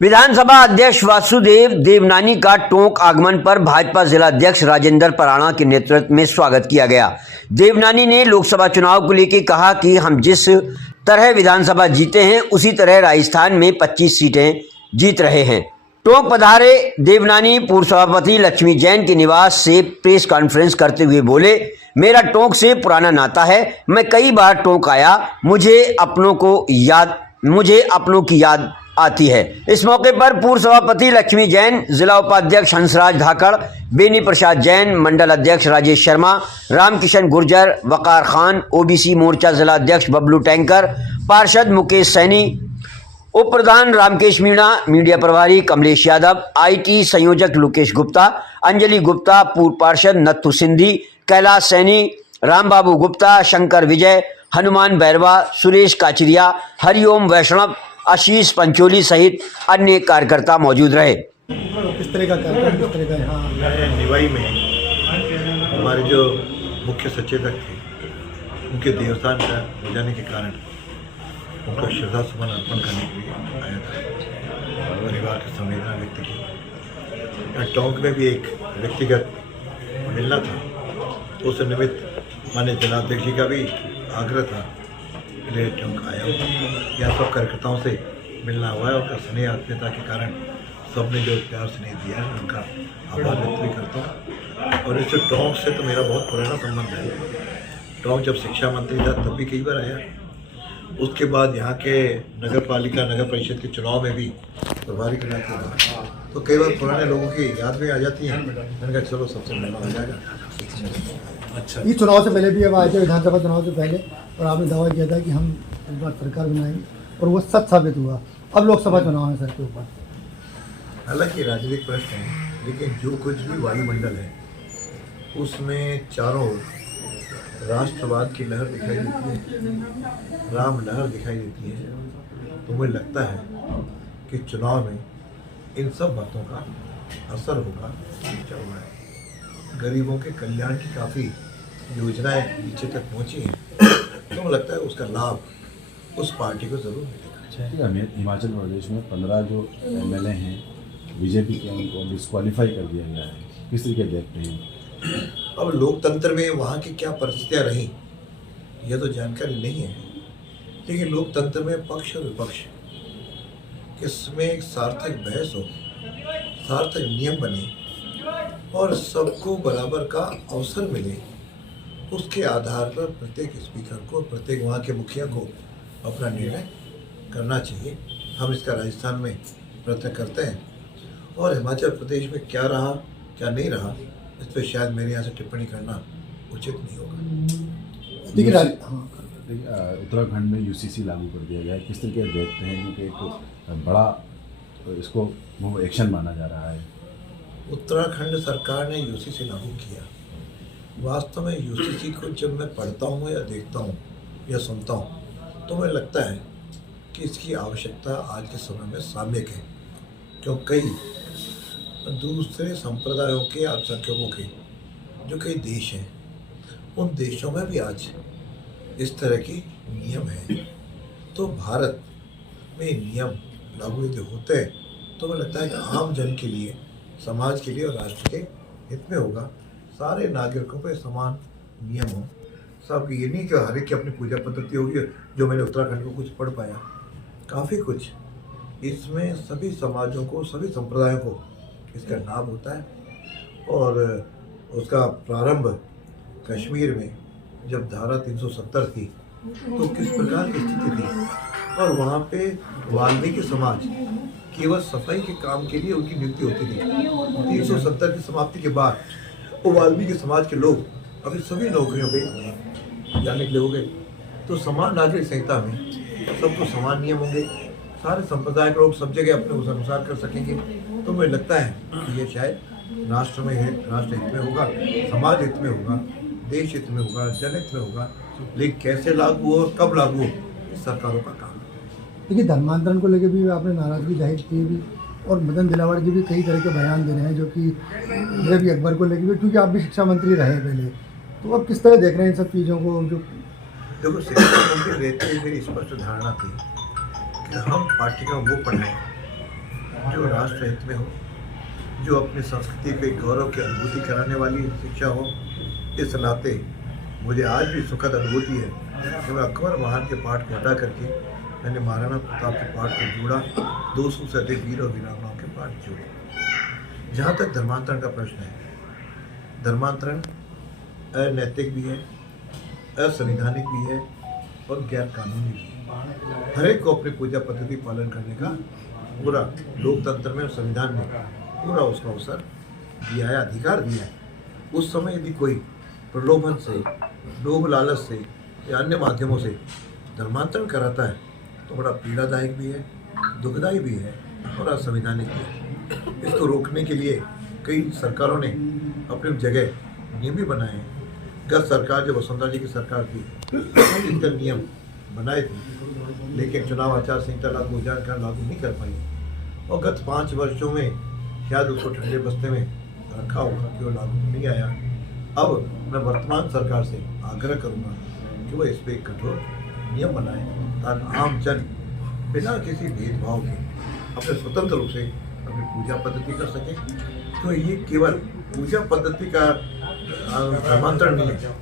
विधानसभा अध्यक्ष वासुदेव देवनानी का टोंक आगमन पर भाजपा जिलाध्यक्ष राजेंद्र पराणा के नेतृत्व में स्वागत किया गया। देवनानी ने लोकसभा चुनाव को लेकर कहा कि हम जिस तरह विधानसभा जीते हैं उसी तरह राजस्थान में 25 सीटें जीत रहे हैं। टोंक पधारे देवनानी पूर्व सभापति लक्ष्मी जैन के निवास से प्रेस कॉन्फ्रेंस करते हुए बोले, मेरा टोंक से पुराना नाता है, मैं कई बार टोंक आया, मुझे अपनों की याद आती है। इस मौके पर पूर्व सभापति लक्ष्मी जैन, जिला उपाध्यक्ष हंसराज धाकड़, बेनी प्रसाद जैन, मंडल अध्यक्ष राजेश शर्मा, रामकिशन गुर्जर, वकार खान, ओबीसी मोर्चा जिला अध्यक्ष बबलू टैंकर, पार्षद मुकेश सैनी, उप प्रधान रामकेश मीणा, मीडिया प्रभारी कमलेश यादव, आईटी संयोजक लोकेश गुप्ता, अंजलि गुप्ता, पूर्व पार्षद नत्थु सिंधी, कैलाश सैनी, रामबाबू गुप्ता, शंकर विजय, हनुमान बैरवा, सुरेश काचरिया, हरिओम वैष्णव, आशीष पंचोली सहित अन्य कार्यकर्ता मौजूद रहे। किस तरह का कार्यक्रम, किस तरह का यहाँ निवाई में हमारे जो मुख्य सचेतक थे उनके देवस्थान का हो जाने के कारण उनको श्रद्धा सुमन अर्पण करने के लिए आया था। परिवार की संवेदना व्यक्त की। यहाँ टोंक में भी एक व्यक्तिगत मिलना था, उस निमित्त माननीय जिलाध्यक्ष जी का भी आग्रह था, इसलिए टोंक आया हूँ। यहाँ सब कार्यकर्ताओं से मिलना हुआ है। उनका स्नेह आत्मीयता के कारण सबने जो प्यार स्नेह दिया है उनका आभार व्यक्त भी करता हूँ। और इस टोंक से तो मेरा बहुत पुराना संबंध है। टोंक जब शिक्षा मंत्री था तब भी कई बार आया। उसके बाद यहाँ के नगर पालिका नगर परिषद के चुनाव में भी प्रभारी के नाते रहा, तो कई बार पुराने लोगों की याद भी आ जाती है। मैंने कहा चलो सबसे मिलना हो जाएगा। अच्छा, ये चुनाव से पहले भी अब आए थे, विधानसभा चुनाव से पहले, और आपने दावा किया था कि हम इस बार सरकार बनाएंगे, और वो सच साबित हुआ। अब लोकसभा चुनाव है सर के ऊपर। हालांकि राजनीतिक प्रश्न है, लेकिन जो कुछ भी वायुमंडल है उसमें चारों ओर राष्ट्रवाद की लहर दिखाई देती है, राम लहर दिखाई देती है। तो मुझे लगता है कि चुनाव में इन सब बातों का असर होगा। चल रहा है, गरीबों के कल्याण की काफ़ी योजनाएं नीचे तक पहुंची हैं, तो मुझे लगता है उसका लाभ उस पार्टी को ज़रूर मिलेगा। हिमाचल प्रदेश में 15 जो एमएलए हैं बीजेपी के, उनको डिस्क्वालीफाई कर दिया गया है, किस तरीके देखते हैं? अब लोकतंत्र में वहाँ की क्या परिस्थितियाँ रहीं यह तो जानकारी नहीं है, लेकिन लोकतंत्र में पक्ष और विपक्ष इसमें एक सार्थक बहस हो, सार्थक नियम बने और सबको बराबर का अवसर मिले, उसके आधार पर प्रत्येक स्पीकर को, प्रत्येक वहाँ के मुखिया को अपना निर्णय करना चाहिए। हम इसका राजस्थान में प्रयत्न करते हैं, और हिमाचल प्रदेश में क्या रहा क्या नहीं रहा इस पर शायद मेरे यहाँ से टिप्पणी करना उचित नहीं होगा। लेकिन उत्तराखंड में यूसीसी लागू कर दिया गया है, किस तरीके से देखते हैं? क्योंकि एक बड़ा इसको एक्शन माना जा रहा है। उत्तराखंड सरकार ने यूसीसी लागू किया। वास्तव में यूसीसी को जब मैं पढ़ता हूँ या देखता हूँ या सुनता हूँ तो मुझे लगता है कि इसकी आवश्यकता आज के समय में सामयिक है, क्यों कई दूसरे संप्रदायों के अल्पसंख्यकों के जो कई देश हैं उन देशों में भी आज इस तरह की नियम है। तो भारत में नियम लागू यदि होते हैं तो मुझे लगता है कि आम जन के लिए, समाज के लिए और राष्ट्र के हित में होगा। सारे नागरिकों पे समान नियम हो। सब ये नहीं कि हर एक की अपनी पूजा पद्धति होगी। जो मैंने उत्तराखंड को कुछ पढ़ पाया, काफ़ी कुछ इसमें सभी समाजों को, सभी संप्रदायों को इसका लाभ होता है। और उसका प्रारंभ कश्मीर में जब धारा 370 थी तो किस प्रकार की स्थिति थी, और वहाँ पे वाल्मीकि समाज केवल सफाई के काम के लिए उनकी नियुक्ति होती थी। 370 की समाप्ति के बाद वो वाल्मीकि समाज के लोग अभी सभी नौकरियों पे जाने के लिए हो गए। तो समान नागरिक संहिता में सबको समान नियम होंगे, सारे संप्रदाय के लोग सब जगह अपने उस अनुसार कर सकेंगे। तो मुझे लगता है कि ये शायद राष्ट्र में है, राष्ट्र हित में होगा, समाज हित में होगा, देश हित में होगा, जनहित में होगा। लेकिन कैसे लागू हो और कब लागू हो, सरकारों का काम है। देखिए, धर्मांतरण को लेकर भी आपने नाराजगी जाहिर की भी, और मदन दिलावर जी भी कई तरह के बयान दे रहे हैं, जो कि रवि अकबर को लेकर भी, क्योंकि आप भी शिक्षा मंत्री रहे पहले, तो अब किस तरह देख रहे हैं इन सब चीज़ों को? जो देखो, शिक्षा मंत्री रहते हुए मेरी स्पष्ट धारणा थी कि हम पाठ्यक्रम वो पढ़ाएं जो राष्ट्र हित में हो, जो अपनी संस्कृति पे गौरव की अनुभूति कराने वाली शिक्षा हो। इस नाते मुझे आज भी सुखद अनुभूति है कि मैं अकबर महान के पाठ को हटा करके मैंने महाराणा प्रताप के पाठ को जोड़ा, 200 से अधिक वीर और वीरांगनाओं के पाठ जोड़े। जहाँ तक धर्मांतरण का प्रश्न है, धर्मांतरण अनैतिक भी है, असंवैधानिक भी है और गैर कानूनी भी है। हर एक को अपनी पूजा पद्धति पालन करने का पूरा लोकतंत्र में और संविधान में पूरा उसका अवसर दिया है, अधिकार दिया है। उस समय यदि कोई प्रलोभन से, लोभ लालच से या अन्य माध्यमों से धर्मांतरण कराता है तो बड़ा पीड़ादायक भी है, दुखदायी भी है और असंवैधानिक भी है। इसको रोकने के लिए कई सरकारों ने अपनी जगह नियम भी बनाए हैं। गत सरकार, जो वसुंधरा जी की सरकार थी, इनका नियम बनाए थे, लेकिन चुनाव आचार संहिता लागू हो जाकर लागू नहीं कर पाई। और गत 5 वर्षों में शायद उसको ठंडे बस्ते में रखा होगा कि वो लागू नहीं आया। अब मैं वर्तमान सरकार से आग्रह करूंगा कि वो इस पर एक कठोर नियम बनाए ताकि आम जन बिना किसी भेदभाव के अपने स्वतंत्र रूप से अपनी पूजा पद्धति कर सके। तो ये केवल पूजा पद्धति का धर्मांतरण नहीं है,